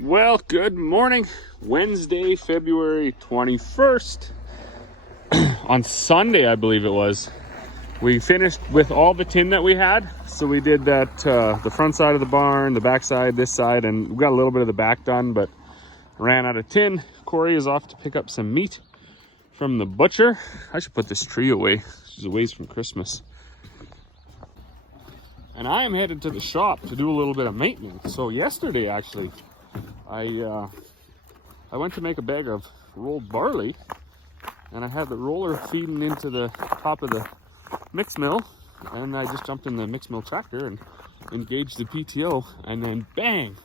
Well, good morning. Wednesday, February 21st. On Sunday, I believe it was, we finished with all the tin that we had. So we did that, the front side of the barn, the back side, this side, and we got a little bit of the back done, but ran out of tin. Corey is off to pick up some meat from the butcher. I should put this tree away. She's a ways from Christmas. And I am headed to the shop to do a little bit of maintenance. So yesterday, actually, I went to make a bag of rolled barley, and I had the roller feeding into the top of the mix mill, and I just jumped in the mix mill tractor and engaged the PTO, and then bang!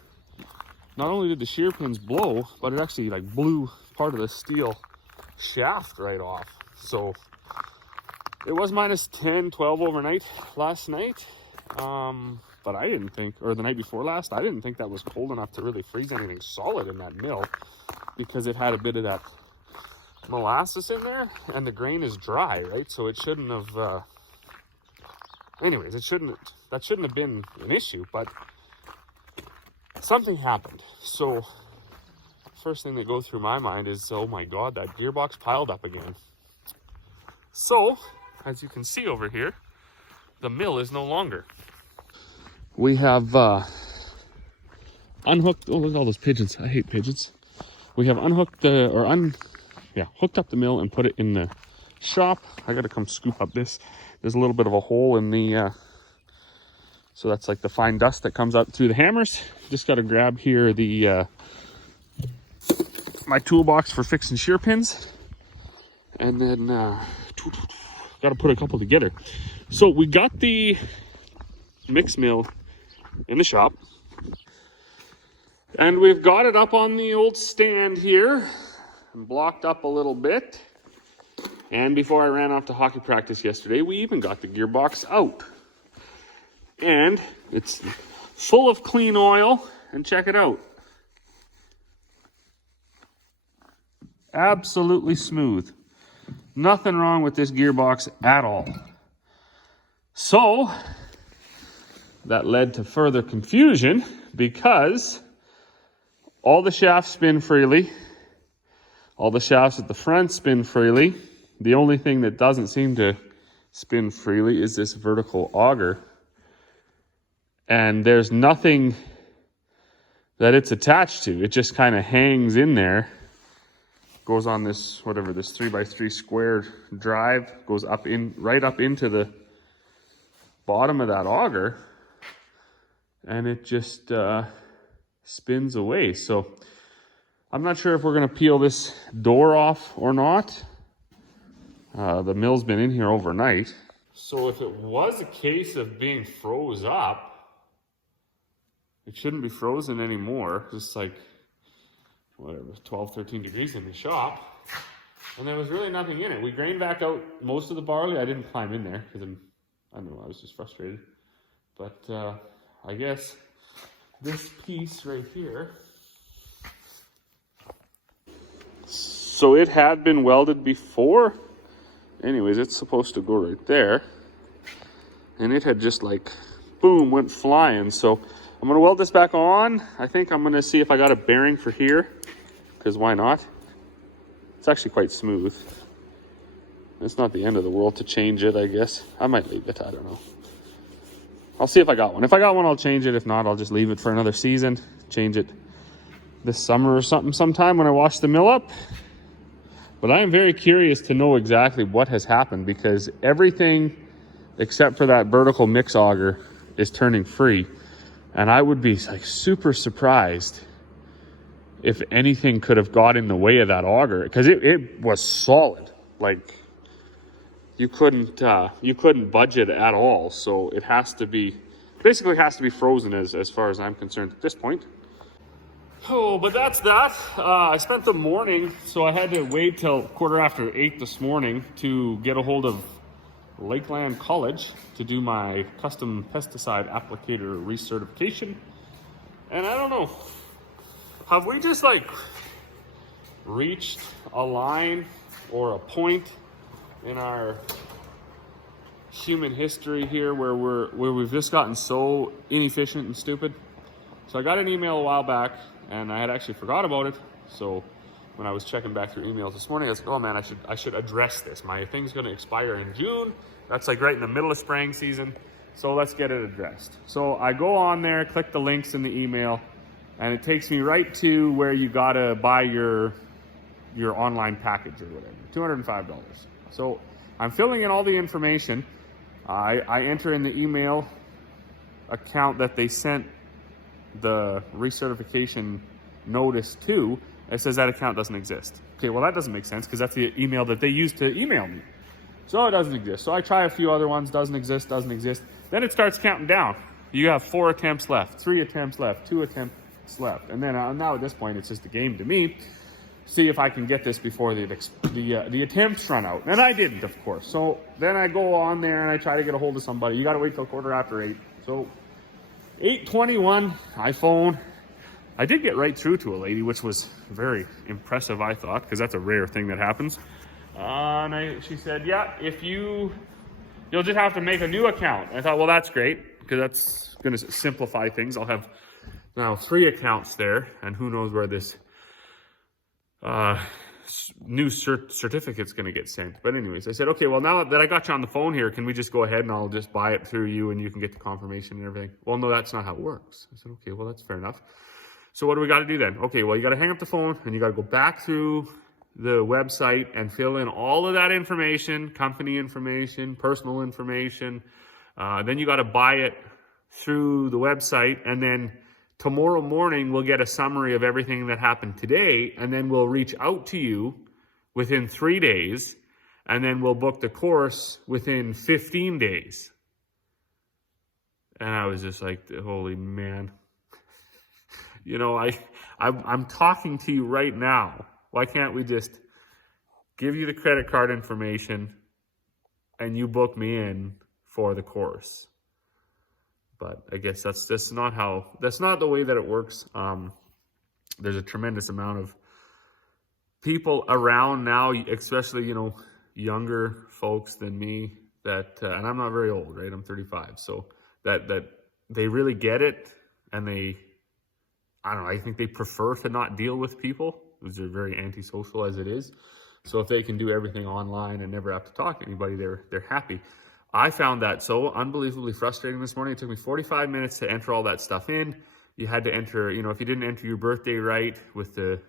Not only did the shear pins blow, but it actually like blew part of the steel shaft right off. So it was minus 10, 12 overnight last night. But I didn't think, or the night before last, I didn't think that was cold enough to really freeze anything solid in that mill, because it had a bit of that molasses in there, and the grain is dry, right? So it shouldn't have, anyways, that shouldn't have been an issue, but something happened. So first thing that goes through my mind is, oh my God, that gearbox piled up again. So, as you can see over here, the mill is no longer. We have unhooked, oh, look at all those pigeons. I hate pigeons. We have unhooked hooked up the mill and put it in the shop. I gotta come scoop up this. There's a little bit of a hole in the, so that's like the fine dust that comes out through the hammers. Just gotta grab here the, my toolbox for fixing shear pins. And then, gotta put a couple together. So we got the mix mill in the shop, and we've got it up on the old stand here and blocked up a little bit. And before I ran off to hockey practice yesterday, we even got the gearbox out, and it's full of clean oil. And check it out, absolutely smooth. Nothing wrong with this gearbox at all. So that led to further confusion, because all the shafts spin freely. All the shafts at the front spin freely. The only thing that doesn't seem to spin freely is this vertical auger. And there's nothing that it's attached to. It just kind of hangs in there. Goes on this, whatever, this 3x3 square drive, goes up in, right up into the bottom of that auger, and it just spins away. So I'm not sure if we're going to peel this door off or not. The mill's been in here overnight. So if it was a case of being froze up, it shouldn't be frozen anymore. Just like, whatever, 12, 13 degrees in the shop. And there was really nothing in it. We grained back out most of the barley. I didn't climb in there because I don't know, I was just frustrated. But I guess this piece right here, so it had been welded before. Anyways, it's supposed to go right there. And it had just like, boom, went flying. So I'm gonna weld this back on. I think I'm gonna see if I got a bearing for here, because why not? It's actually quite smooth. It's not the end of the world to change it, I guess. I might leave it, I don't know. I'll see if I got one. If I got one, I'll change it. If not, I'll just leave it for another season. Change it this summer or something sometime when I wash the mill up. But I am very curious to know exactly what has happened, because everything except for that vertical mix auger is turning free. And I would be like super surprised if anything could have got in the way of that auger, because it was solid. Like, you couldn't budge it at all. So it has to be, basically has to be frozen as far as I'm concerned at this point. Oh, but that's that. I spent the morning, so I had to wait till 8:15 this morning to get a hold of Lakeland College to do my custom pesticide applicator recertification. And I don't know, have we just like reached a line or a point in our human history here where we've just gotten so inefficient and stupid? So I got an email a while back, and I had actually forgot about it. So when I was checking back through emails this morning, I was like, oh man, I should address this. My thing's going to expire in June. That's like right in the middle of spraying season. So let's get it addressed. So I go on there, click the links in the email, and it takes me right to where you gotta buy your online package or whatever, $205. So I'm filling in all the information. I enter in the email account that they sent the recertification notice to. It says that account doesn't exist. Okay, well that doesn't make sense because that's the email that they used to email me. So it doesn't exist. So I try a few other ones, doesn't exist. Then it starts counting down. You have 4 attempts left, 3 attempts left, 2 attempts left. And then now at this point, it's just a game to me. See if I can get this before the attempts run out. And I didn't, of course. So then I go on there and I try to get a hold of somebody. You got to wait till 8:15. So 8:21, I phone. I did get right through to a lady, which was very impressive, I thought, because that's a rare thing that happens. And she said, yeah, you'll just have to make a new account. I thought, well, that's great, because that's going to simplify things. I'll have now 3 accounts there, and who knows where this new certificate's going to get sent. But anyways, I said, okay, well, now that I got you on the phone here, can we just go ahead and I'll just buy it through you and you can get the confirmation and everything? Well, no, that's not how it works. I said, okay, well, that's fair enough. So what do we got to do then? Okay, well, you got to hang up the phone and you got to go back through the website and fill in all of that information, company information, personal information. Then you got to buy it through the website, and then tomorrow morning we'll get a summary of everything that happened today, and then we'll reach out to you within 3 days, and then we'll book the course within 15 days. And I was just like, holy man. You know, I'm talking to you right now. Why can't we just give you the credit card information and you book me in for the course? But I guess that's not the way that it works. There's a tremendous amount of people around now, especially, you know, younger folks than me that, and I'm not very old, right? I'm 35. So that they really get it, and I don't know, I think they prefer to not deal with people. They're very antisocial as it is. So if they can do everything online and never have to talk to anybody, they're happy. I found that so unbelievably frustrating this morning. It took me 45 minutes to enter all that stuff in. You had to enter, you know, if you didn't enter your birthday right with the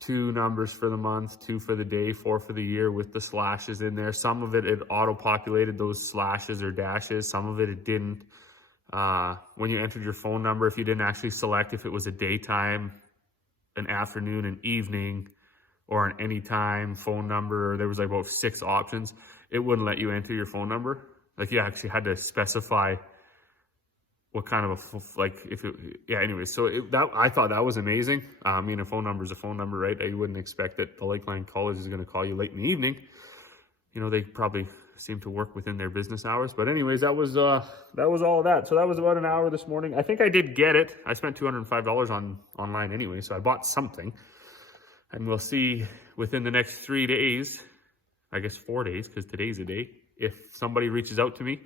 2 numbers for the month, 2 for the day, 4 for the year with the slashes in there. Some of it auto-populated those slashes or dashes. Some of it didn't. When you entered your phone number, if you didn't actually select if it was a daytime, an afternoon, an evening, or an anytime phone number, there was like about 6 options. It wouldn't let you enter your phone number. Like you actually had to specify what kind of anyways. So I thought that was amazing. I mean, a phone number is a phone number, right? You wouldn't expect that the Lakeline College is going to call you late in the evening. You know, they probably seem to work within their business hours. But anyways, that was all of that. So that was about an hour this morning. I think I did get it. I spent $205 online anyway, so I bought something. And we'll see within the next 3 days, I guess 4 days, because today's a day, if somebody reaches out to me,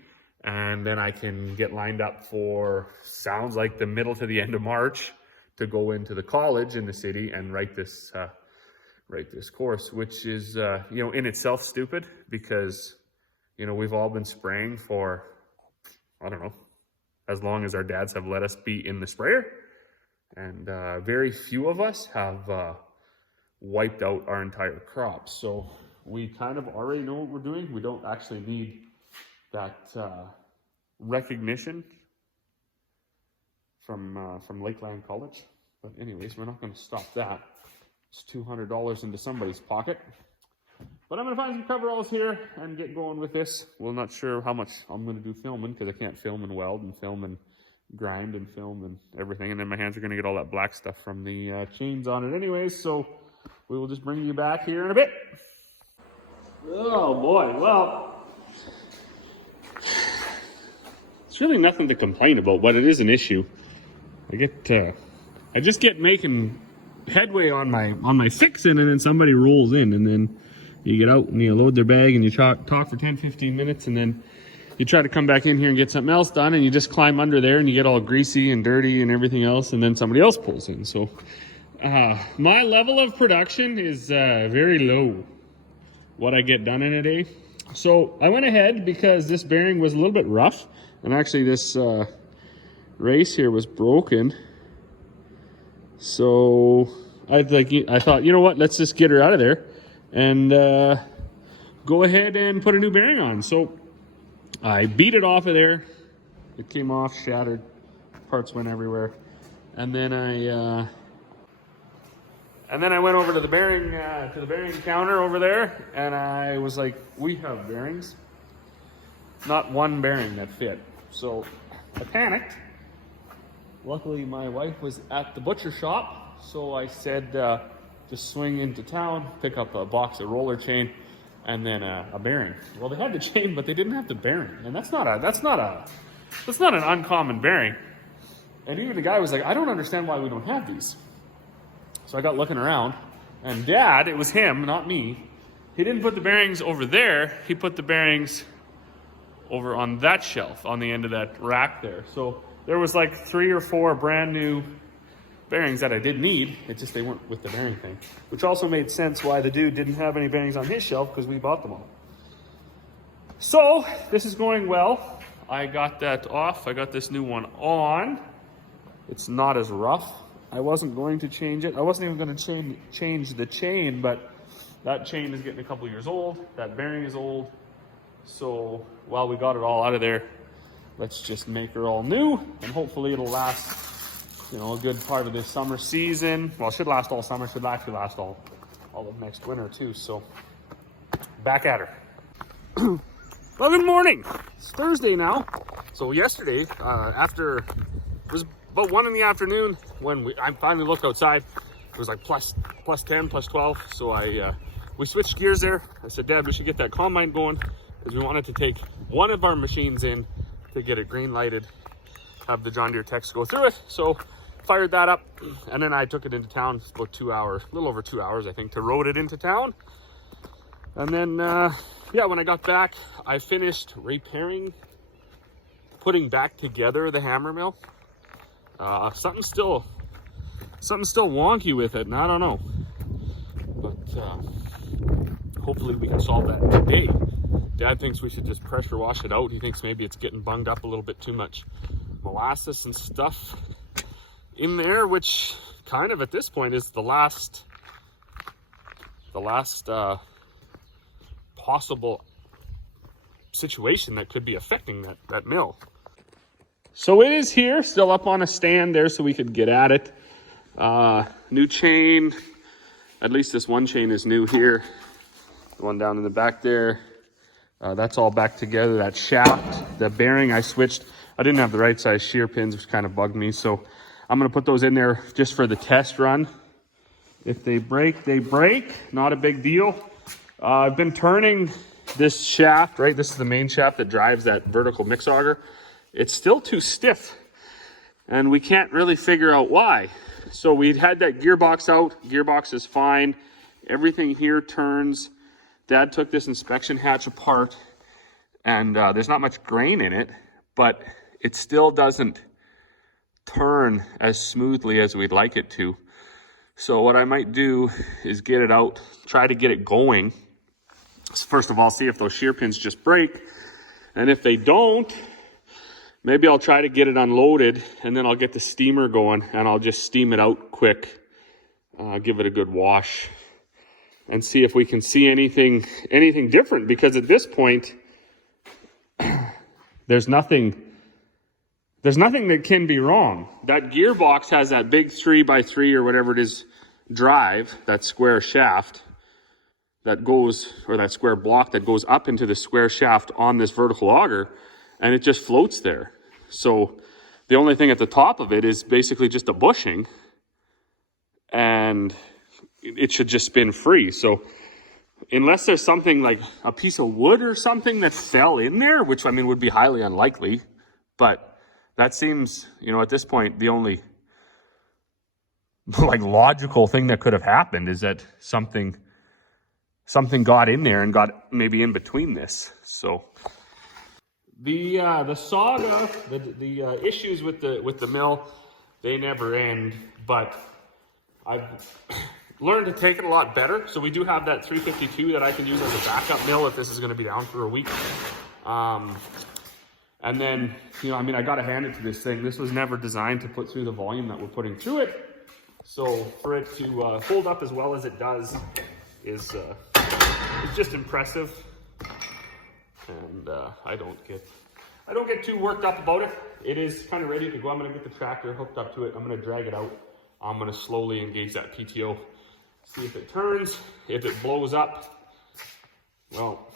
and then I can get lined up for, sounds like the middle to the end of March, to go into the college in the city and write this course, which is, you know, in itself stupid, because, you know, we've all been spraying for, I don't know, as long as our dads have let us be in the sprayer. And very few of us have wiped out our entire crops. So we kind of already know what we're doing. We don't actually need that recognition from Lakeland College. But anyways, we're not going to stop that. It's $200 into somebody's pocket. But I'm going to find some coveralls here and get going with this. Well, not sure how much I'm going to do filming, because I can't film and weld and film and grind and film and everything. And then my hands are going to get all that black stuff from the chains on it anyways. So we will just bring you back here in a bit. Oh boy, well, it's really nothing to complain about, but it is an issue. I just get making headway on my fixing, and then somebody rolls in, and then you get out and you load their bag and you talk for 10-15 minutes, and then you try to come back in here and get something else done, and you just climb under there and you get all greasy and dirty and everything else, and then somebody else pulls in. So my level of production is very low, what I get done in a day. So I went ahead because this bearing was a little bit rough, and actually this race here was broken. So I thought, you know what, let's just get her out of there and go ahead and put a new bearing on. So I beat it off of there. It came off, shattered, parts went everywhere. And then I went over to the bearing counter over there, and I was like, we have bearings, not one bearing that fit. So I panicked. Luckily, my wife was at the butcher shop, so I said, just swing into town, pick up a box of roller chain, and then a bearing. Well, they had the chain, but they didn't have the bearing, and that's not an uncommon bearing. And even the guy was like, I don't understand why we don't have these. So I got looking around, and Dad, it was him, not me. He didn't put the bearings over there. He put the bearings over on that shelf, on the end of that rack there. So there was like 3 or 4 brand new bearings that I didn't need. It's just they weren't with the bearing thing, which also made sense why the dude didn't have any bearings on his shelf, because we bought them all. So this is going well. I got that off. I got this new one on. It's not as rough. I wasn't going to change it. I wasn't even going to change the chain, but that chain is getting a couple years old. That bearing is old. So while we got it all out of there, let's just make her all new, and hopefully it'll last, you know, a good part of this summer season. Well, it should last all summer. Should actually last all of next winter too. So back at her. Well, good morning. It's Thursday now. So yesterday, after it was about 1 in the afternoon when I finally looked outside. It was like plus 10, plus 12. So we switched gears there. I said, Dad, we should get that combine going, because we wanted to take one of our machines in to get it green lighted, have the John Deere techs go through it. So fired that up, and then I took it into town. It's about 2 hours, a little over 2 hours, I think, to road it into town. And then, yeah, when I got back, I finished repairing, putting back together the hammer mill. Something's still wonky with it, and I don't know. But hopefully we can solve that today. Dad thinks we should just pressure wash it out. He thinks maybe it's getting bunged up a little bit too much molasses and stuff in there, which kind of at this point is the last possible situation that could be affecting that mill. So it is here, still up on a stand there so we could get at it. New chain, at least this one chain is new here. The one down in the back there. That's all back together. That shaft, the bearing I switched. I didn't have the right size shear pins, which kind of bugged me. So I'm going to put those in there just for the test run. If they break, they break. Not a big deal. I've been turning this shaft, right? This is the main shaft that drives that vertical mix auger. It's still too stiff, and we can't really figure out why. So we had that gearbox out. Gearbox is fine. Everything here turns. Dad took this inspection hatch apart, and there's not much grain in it, but it still doesn't turn as smoothly as we'd like it to. So what I might do is get it out, try to get it going. First of all, see if those shear pins just break. And if they don't, maybe I'll try to get it unloaded, and then I'll get the steamer going, and I'll just steam it out quick, give it a good wash, and see if we can see anything different. Because at this point, there's nothing that can be wrong. That gearbox has that big 3x3 or whatever it is drive, that square shaft that goes, or that square block that goes up into the square shaft on this vertical auger, and it just floats there. So the only thing at the top of it is basically just a bushing, and it should just spin free. So unless there's something like a piece of wood or something that fell in there, which I mean would be highly unlikely, but that seems, you know, at this point, the only like logical thing that could have happened is that something got in there and got maybe in between this. So The saga, the issues with the mill, they never end. But I've learned to take it a lot better. So we do have that 352 that I can use as a backup mill if this is going to be down for a week. And then, you know, I mean, I got to hand it to this thing. This was never designed to put through the volume that we're putting through it. So for it to hold up as well as it does is just impressive. And I don't get too worked up about it. It is kind of ready to go. I'm going to get the tractor hooked up to it. I'm going to drag it out. I'm going to slowly engage that PTO. See if it turns. If it blows up, well,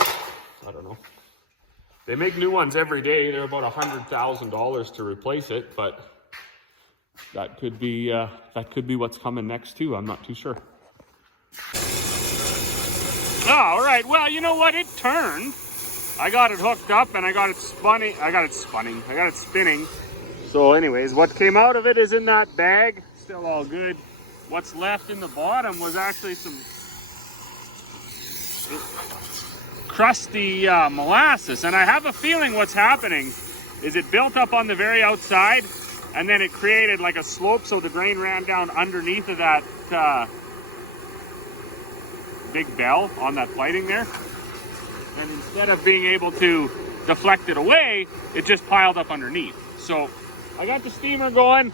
I don't know. They make new ones every day. They're about $100,000 to replace it, but that could be what's coming next too. I'm not too sure. Oh, all right. Well, you know what? It turned. I got it hooked up and I got it spinning. So anyways, what came out of it is in that bag. Still all good. What's left in the bottom was actually some crusty molasses, and I have a feeling what's happening is it built up on the very outside and then it created like a slope, so the grain ran down underneath of that big bell on that lighting there, and instead of being able to deflect it away, it just piled up underneath. So I got the steamer going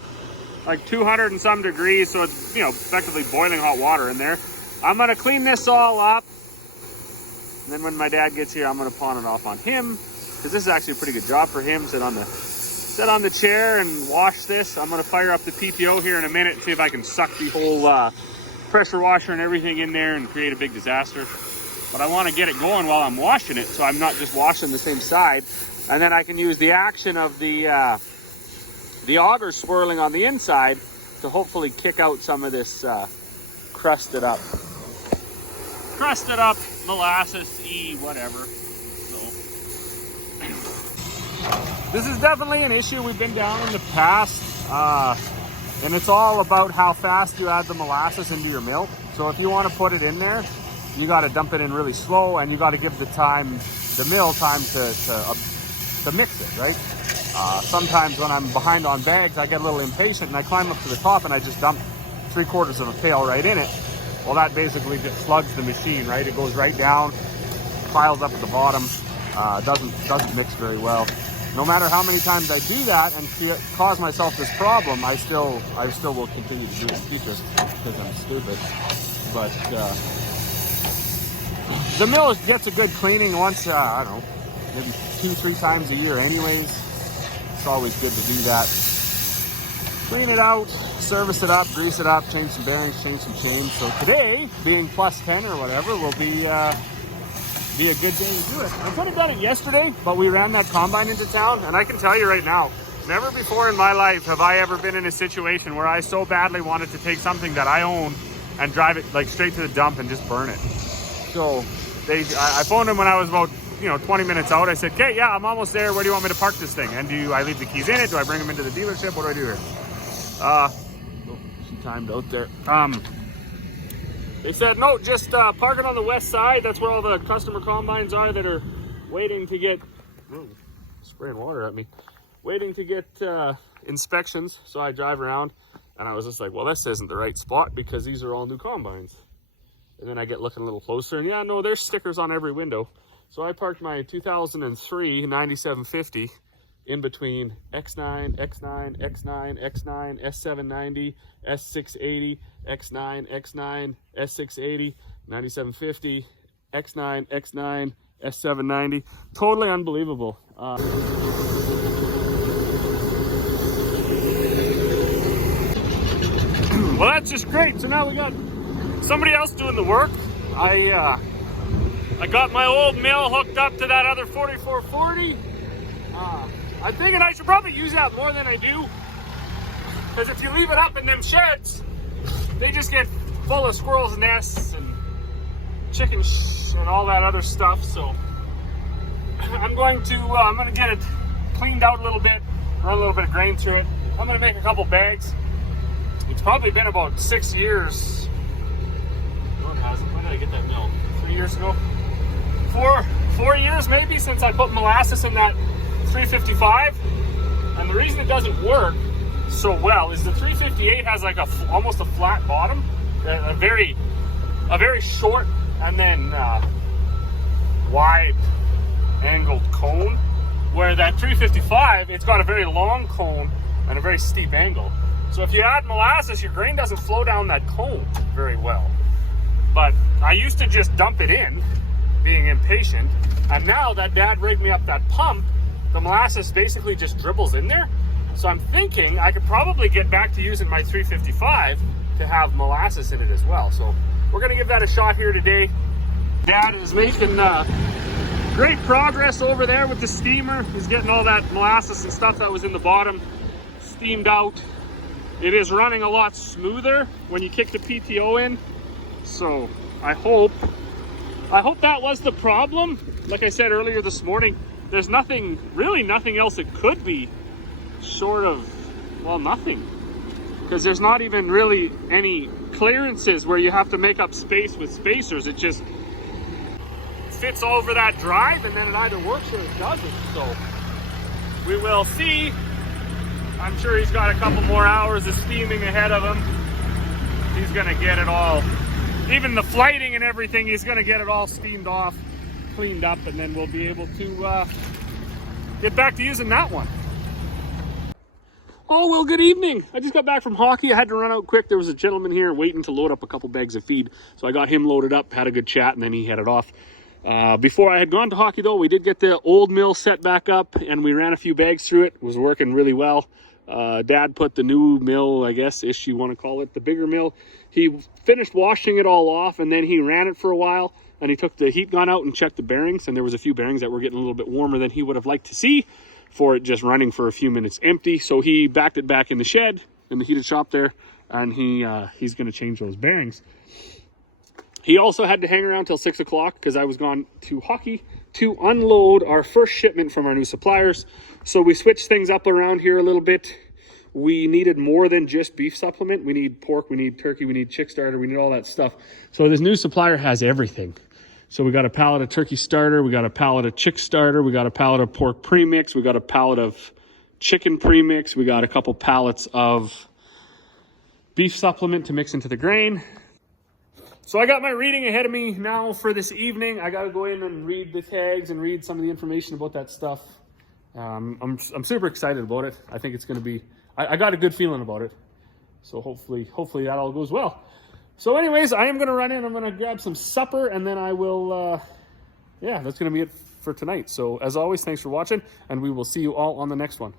like 200 and some degrees, so it's, you know, effectively boiling hot water in there. I'm gonna clean this all up. And then when my dad gets here, I'm going to pawn it off on him, because this is actually a pretty good job for him. Sit on the chair and wash this. I'm going to fire up the PTO here in a minute and see if I can suck the whole pressure washer and everything in there and create a big disaster. But I want to get it going while I'm washing it, so I'm not just washing the same side. And then I can use the action of the auger swirling on the inside to hopefully kick out some of this crusted up molasses-y, whatever. So this is definitely an issue we've been down in the past, and it's all about how fast you add the molasses into your milk. So if you want to put it in there, you got to dump it in really slow, and you got to give the mill time to mix it, right? Sometimes when I'm behind on bags, I get a little impatient and I climb up to the top and I just dump 3/4 of a pail right in it. Well, that basically just slugs the machine, right? It goes right down, piles up at the bottom, doesn't mix very well. No matter how many times I do that and cause myself this problem, I still will continue to do it and keep this because I'm stupid. But the mill gets a good cleaning once, I don't know, maybe 2-3 times a year anyways. It's always good to do that. Clean it out, service it up, grease it up, change some bearings, change some chains. So today, being +10 or whatever, will be a good day to do it. I could have done it yesterday, but we ran that combine into town, and I can tell you right now, never before in my life have I ever been in a situation where I so badly wanted to take something that I own and drive it like straight to the dump and just burn it. So I phoned them when I was about 20 minutes out. I said, okay, yeah, I'm almost there. Where do you want me to park this thing? And do I leave the keys in it? Do I bring them into the dealership? What do I do here? She timed out there. They said, no, just park it on the west side. That's where all the customer combines are that are waiting to get, spraying water at me, waiting to get inspections. So I drive around and I was just like, well, this isn't the right spot because these are all new combines. And then I get looking a little closer and yeah, no, there's stickers on every window. So I parked my 2003 9750 in between X9, X9, X9, X9, S790, S680, X9, X9, S680, 9750, X9, X9, S790. Totally unbelievable. Well, that's just great. So now we got somebody else doing the work. I got my old mill hooked up to that other 4440. I'm thinking I should probably use that more than I do, because if you leave it up in them sheds, they just get full of squirrels' nests and chicken and all that other stuff. So I'm going to get it cleaned out a little bit, run a little bit of grain through it. I'm going to make a couple bags. It's probably been about 6 years. No, it hasn't. When did I get that mill? 3 years ago? 4 years maybe since I put molasses in that 355, and the reason it doesn't work so well is the 358 has like almost a flat bottom, a very short and then wide angled cone, where that 355, it's got a very long cone and a very steep angle. So if you add molasses, your grain doesn't flow down that cone very well. But I used to just dump it in, being impatient, and now that Dad rigged me up that pump, the molasses basically just dribbles in there. So I'm thinking I could probably get back to using my 355 to have molasses in it as well. So we're gonna give that a shot here today. Dad is making great progress over there with the steamer. He's getting all that molasses and stuff that was in the bottom steamed out. It is running a lot smoother when you kick the PTO in. So I hope that was the problem. Like I said earlier this morning, there's really nothing else it could be short of, well, nothing. Because there's not even really any clearances where you have to make up space with spacers. It just fits over that drive, and then it either works or it doesn't. So we will see. I'm sure he's got a couple more hours of steaming ahead of him. He's gonna get it all, even the flighting and everything, he's gonna get it all steamed off, cleaned up, and then we'll be able to get back to using that one. Oh, well, good evening. I just got back from hockey. I had to run out quick. There was a gentleman here waiting to load up a couple bags of feed. So I got him loaded up, had a good chat, and then he headed off. Before I had gone to hockey, though, we did get the old mill set back up, and we ran a few bags through it. It was working really well. Dad put the new mill, I guess you want to call it, the bigger mill. He finished washing it all off, and then he ran it for a while, and he took the heat gun out and checked the bearings, and there was a few bearings that were getting a little bit warmer than he would have liked to see for it just running for a few minutes empty. So he backed it back in the shed, in the heated shop there, and he's going to change those bearings. He also had to hang around till 6 o'clock because I was gone to hockey to unload our first shipment from our new suppliers. So we switched things up around here a little bit. We needed more than just beef supplement. We need pork, we need turkey, we need chick starter, we need all that stuff. So this new supplier has everything. So we got a pallet of turkey starter, we got a pallet of chick starter, we got a pallet of pork premix, we got a pallet of chicken premix, we got a couple pallets of beef supplement to mix into the grain. So I got my reading ahead of me now for this evening. I got to go in and read the tags and read some of the information about that stuff. I'm super excited about it. I think it's going to be, I got a good feeling about it. So hopefully that all goes well. So anyways, I am going to run in. I'm going to grab some supper, and then I will, that's going to be it for tonight. So as always, thanks for watching, and we will see you all on the next one.